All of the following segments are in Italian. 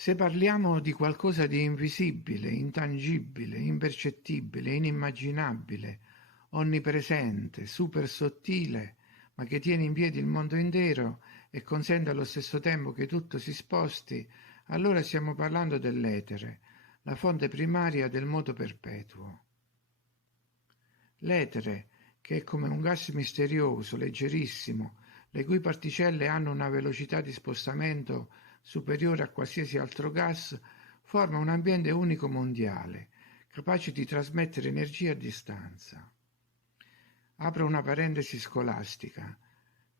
Se parliamo di qualcosa di invisibile, intangibile, impercettibile, inimmaginabile, onnipresente, super sottile, ma che tiene in piedi il mondo intero e consente allo stesso tempo che tutto si sposti, allora stiamo parlando dell'etere, la fonte primaria del moto perpetuo. L'etere, che è come un gas misterioso, leggerissimo, le cui particelle hanno una velocità di spostamento superiore a qualsiasi altro gas, forma un ambiente unico mondiale, capace di trasmettere energia a distanza. Apro una parentesi scolastica.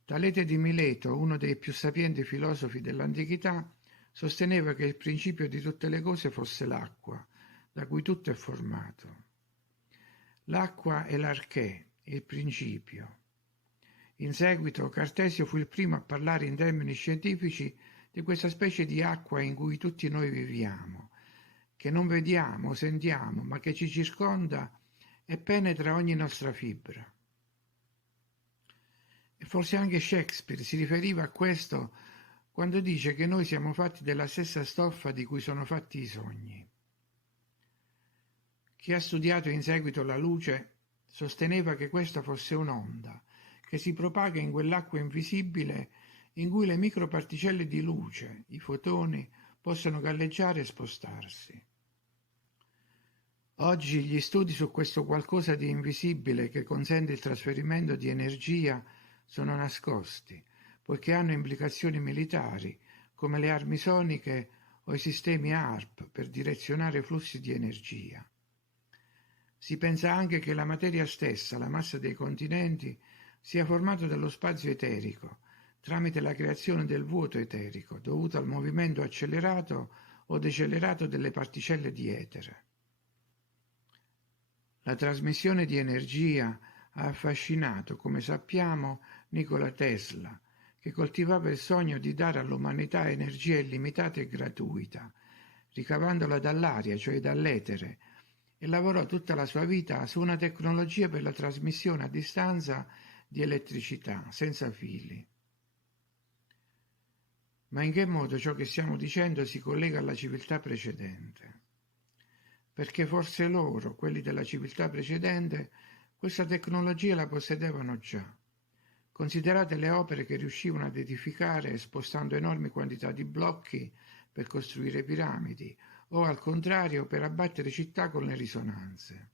Talete di Mileto, uno dei più sapienti filosofi dell'antichità, sosteneva che il principio di tutte le cose fosse l'acqua, da cui tutto è formato. L'acqua è l'archè, il principio. In seguito Cartesio fu il primo a parlare in termini scientifici di questa specie di acqua in cui tutti noi viviamo, che non vediamo, sentiamo, ma che ci circonda e penetra ogni nostra fibra. E forse anche Shakespeare si riferiva a questo quando dice che noi siamo fatti della stessa stoffa di cui sono fatti i sogni. Chi ha studiato in seguito la luce sosteneva che questa fosse un'onda che si propaga in quell'acqua invisibile in cui le microparticelle di luce, i fotoni, possono galleggiare e spostarsi. Oggi gli studi su questo qualcosa di invisibile che consente il trasferimento di energia sono nascosti, poiché hanno implicazioni militari, come le armi soniche o i sistemi HAARP per direzionare flussi di energia. Si pensa anche che la materia stessa, la massa dei continenti, sia formata dallo spazio eterico, tramite la creazione del vuoto eterico, dovuto al movimento accelerato o decelerato delle particelle di etere. La trasmissione di energia ha affascinato, come sappiamo, Nikola Tesla, che coltivava il sogno di dare all'umanità energia illimitata e gratuita, ricavandola dall'aria, cioè dall'etere, e lavorò tutta la sua vita su una tecnologia per la trasmissione a distanza di elettricità, senza fili. Ma in che modo ciò che stiamo dicendo si collega alla civiltà precedente? Perché forse loro, quelli della civiltà precedente, questa tecnologia la possedevano già. Considerate le opere che riuscivano ad edificare spostando enormi quantità di blocchi per costruire piramidi, o al contrario per abbattere città con le risonanze.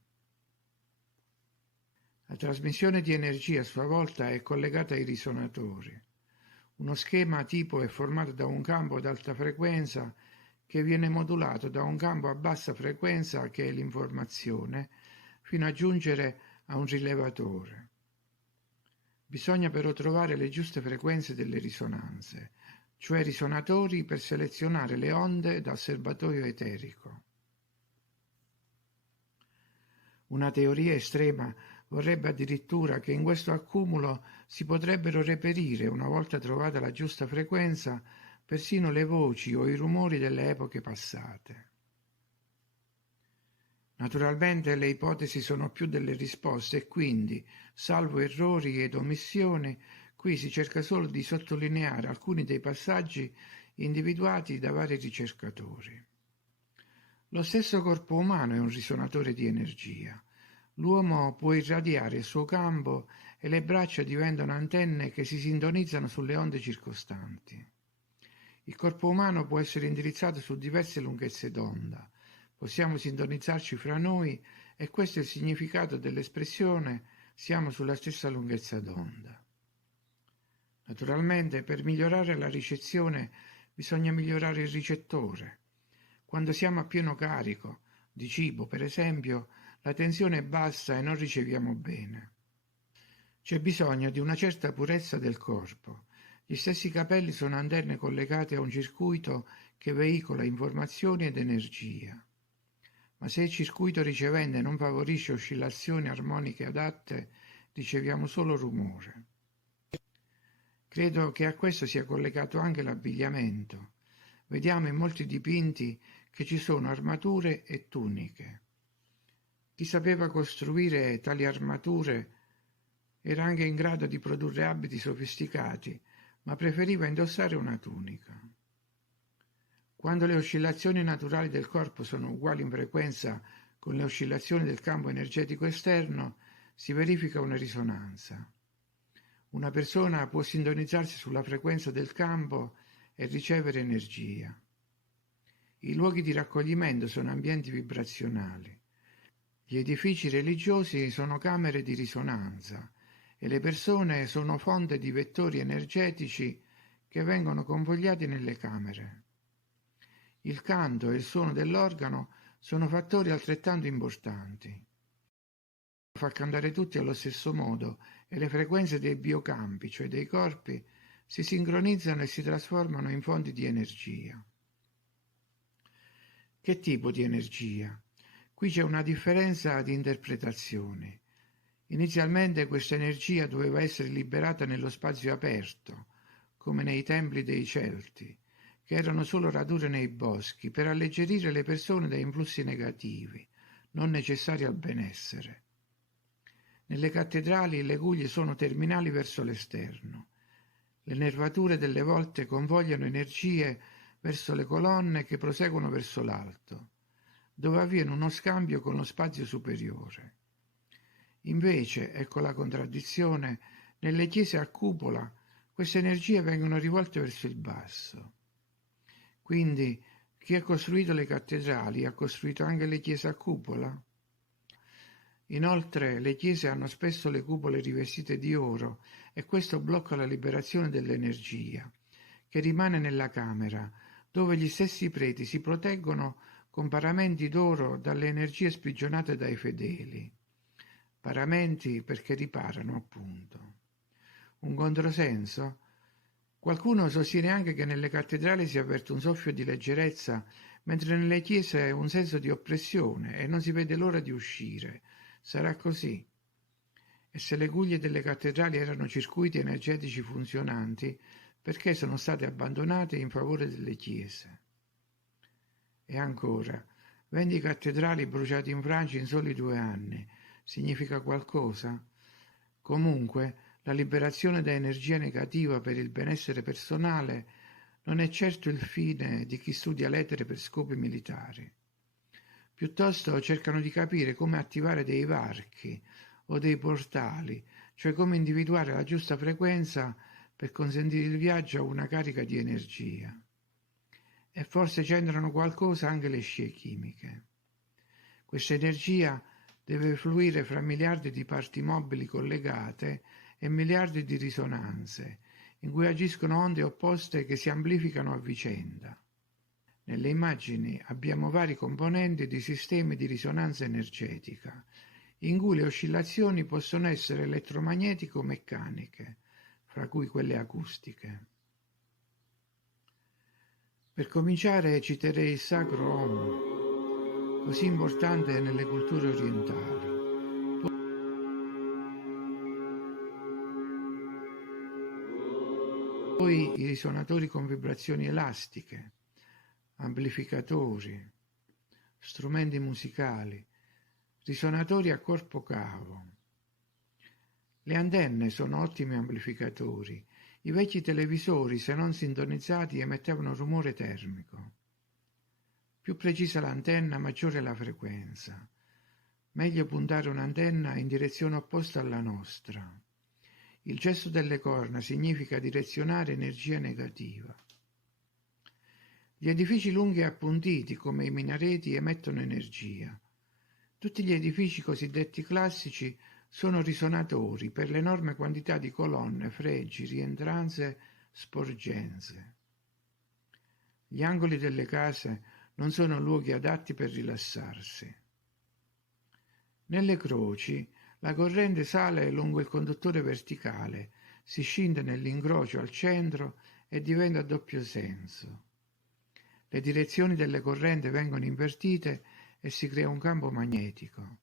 La trasmissione di energia a sua volta è collegata ai risonatori. Uno schema tipo è formato da un campo ad alta frequenza che viene modulato da un campo a bassa frequenza, che è l'informazione, fino a giungere a un rilevatore. Bisogna però trovare le giuste frequenze delle risonanze, cioè risonatori per selezionare le onde da serbatoio eterico. Una teoria estrema vorrebbe addirittura che in questo accumulo si potrebbero reperire, una volta trovata la giusta frequenza, persino le voci o i rumori delle epoche passate. Naturalmente le ipotesi sono più delle risposte e quindi, salvo errori ed omissioni, qui si cerca solo di sottolineare alcuni dei passaggi individuati da vari ricercatori. Lo stesso corpo umano è un risonatore di energia. L'uomo può irradiare il suo campo e le braccia diventano antenne che si sintonizzano sulle onde circostanti. Il corpo umano può essere indirizzato su diverse lunghezze d'onda. Possiamo sintonizzarci fra noi e questo è il significato dell'espressione siamo sulla stessa lunghezza d'onda. Naturalmente, per migliorare la ricezione bisogna migliorare il ricettore. Quando siamo a pieno carico, di cibo per esempio, la tensione è bassa e non riceviamo bene. C'è bisogno di una certa purezza del corpo. Gli stessi capelli sono antenne collegate a un circuito che veicola informazioni ed energia. Ma se il circuito ricevente non favorisce oscillazioni armoniche adatte, riceviamo solo rumore. Credo che a questo sia collegato anche l'abbigliamento. Vediamo in molti dipinti che ci sono armature e tuniche. Chi sapeva costruire tali armature era anche in grado di produrre abiti sofisticati, ma preferiva indossare una tunica. Quando le oscillazioni naturali del corpo sono uguali in frequenza con le oscillazioni del campo energetico esterno, si verifica una risonanza. Una persona può sintonizzarsi sulla frequenza del campo e ricevere energia. I luoghi di raccoglimento sono ambienti vibrazionali. Gli edifici religiosi sono camere di risonanza e le persone sono fonte di vettori energetici che vengono convogliati nelle camere. Il canto e il suono dell'organo sono fattori altrettanto importanti. Fa cantare tutti allo stesso modo e le frequenze dei biocampi, cioè dei corpi, si sincronizzano e si trasformano in fonti di energia. Che tipo di energia? Qui c'è una differenza di interpretazione. Inizialmente questa energia doveva essere liberata nello spazio aperto, come nei templi dei Celti, che erano solo radure nei boschi, per alleggerire le persone da influssi negativi, non necessari al benessere. Nelle cattedrali le guglie sono terminali verso l'esterno. Le nervature delle volte convogliano energie verso le colonne che proseguono verso l'alto, dove avviene uno scambio con lo spazio superiore. Invece, ecco la contraddizione, nelle chiese a cupola queste energie vengono rivolte verso il basso. Quindi, chi ha costruito le cattedrali ha costruito anche le chiese a cupola? Inoltre, le chiese hanno spesso le cupole rivestite di oro e questo blocca la liberazione dell'energia, che rimane nella camera, dove gli stessi preti si proteggono con paramenti d'oro dalle energie sprigionate dai fedeli. Paramenti perché riparano, appunto. Un controsenso? Qualcuno sostiene anche che nelle cattedrali si avverte un soffio di leggerezza, mentre nelle chiese un senso di oppressione e non si vede l'ora di uscire. Sarà così. E se le guglie delle cattedrali erano circuiti energetici funzionanti, perché sono state abbandonate in favore delle chiese? E ancora, 20 cattedrali bruciate in Francia in soli 2 anni. Significa qualcosa? Comunque, la liberazione da energia negativa per il benessere personale non è certo il fine di chi studia l'etere per scopi militari. Piuttosto cercano di capire come attivare dei varchi o dei portali, cioè come individuare la giusta frequenza per consentire il viaggio a una carica di energia. E forse c'entrano qualcosa anche le scie chimiche. Questa energia deve fluire fra miliardi di parti mobili collegate e miliardi di risonanze, in cui agiscono onde opposte che si amplificano a vicenda. Nelle immagini abbiamo vari componenti di sistemi di risonanza energetica, in cui le oscillazioni possono essere elettromagnetico-meccaniche, fra cui quelle acustiche. Per cominciare citerei il sacro Om, così importante nelle culture orientali. Poi i risuonatori con vibrazioni elastiche, amplificatori, strumenti musicali, risuonatori a corpo cavo. Le antenne sono ottimi amplificatori. I vecchi televisori, se non sintonizzati, emettevano rumore termico. Più precisa l'antenna, maggiore la frequenza. Meglio puntare un'antenna in direzione opposta alla nostra. Il gesto delle corna significa direzionare energia negativa. Gli edifici lunghi e appuntiti, come i minareti, emettono energia. Tutti gli edifici cosiddetti classici sono risonatori per l'enorme quantità di colonne, fregi, rientranze, sporgenze. Gli angoli delle case non sono luoghi adatti per rilassarsi. Nelle croci la corrente sale lungo il conduttore verticale, si scinde nell'incrocio al centro e diventa a doppio senso. Le direzioni delle correnti vengono invertite e si crea un campo magnetico.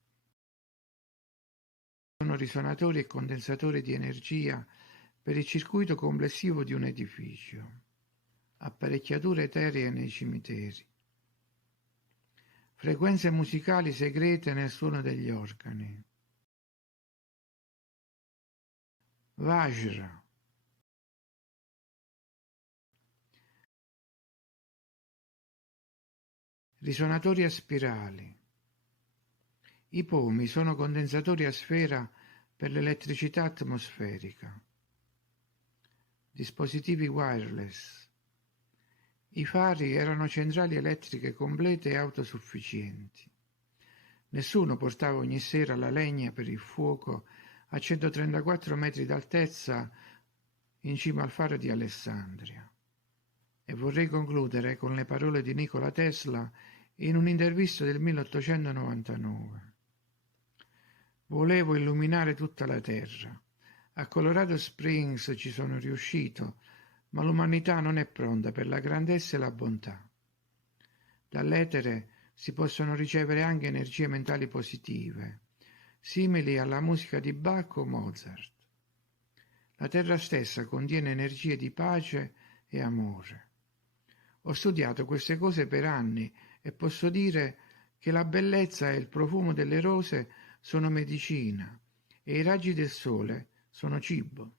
Sono risonatori e condensatori di energia per il circuito complessivo di un edificio. Apparecchiature eteree nei cimiteri. Frequenze musicali segrete nel suono degli organi. Vajra. Risuonatori a spirali. I pomi sono condensatori a sfera per l'elettricità atmosferica. Dispositivi wireless. I fari erano centrali elettriche complete e autosufficienti. Nessuno portava ogni sera la legna per il fuoco a 134 metri d'altezza in cima al faro di Alessandria. E vorrei concludere con le parole di Nikola Tesla in un'intervista del 1899. Volevo illuminare tutta la Terra. A Colorado Springs ci sono riuscito, ma l'umanità non è pronta per la grandezza e la bontà. Dall'etere si possono ricevere anche energie mentali positive, simili alla musica di Bach o Mozart. La Terra stessa contiene energie di pace e amore. Ho studiato queste cose per anni e posso dire che la bellezza e il profumo delle rose sono medicina e i raggi del sole sono cibo.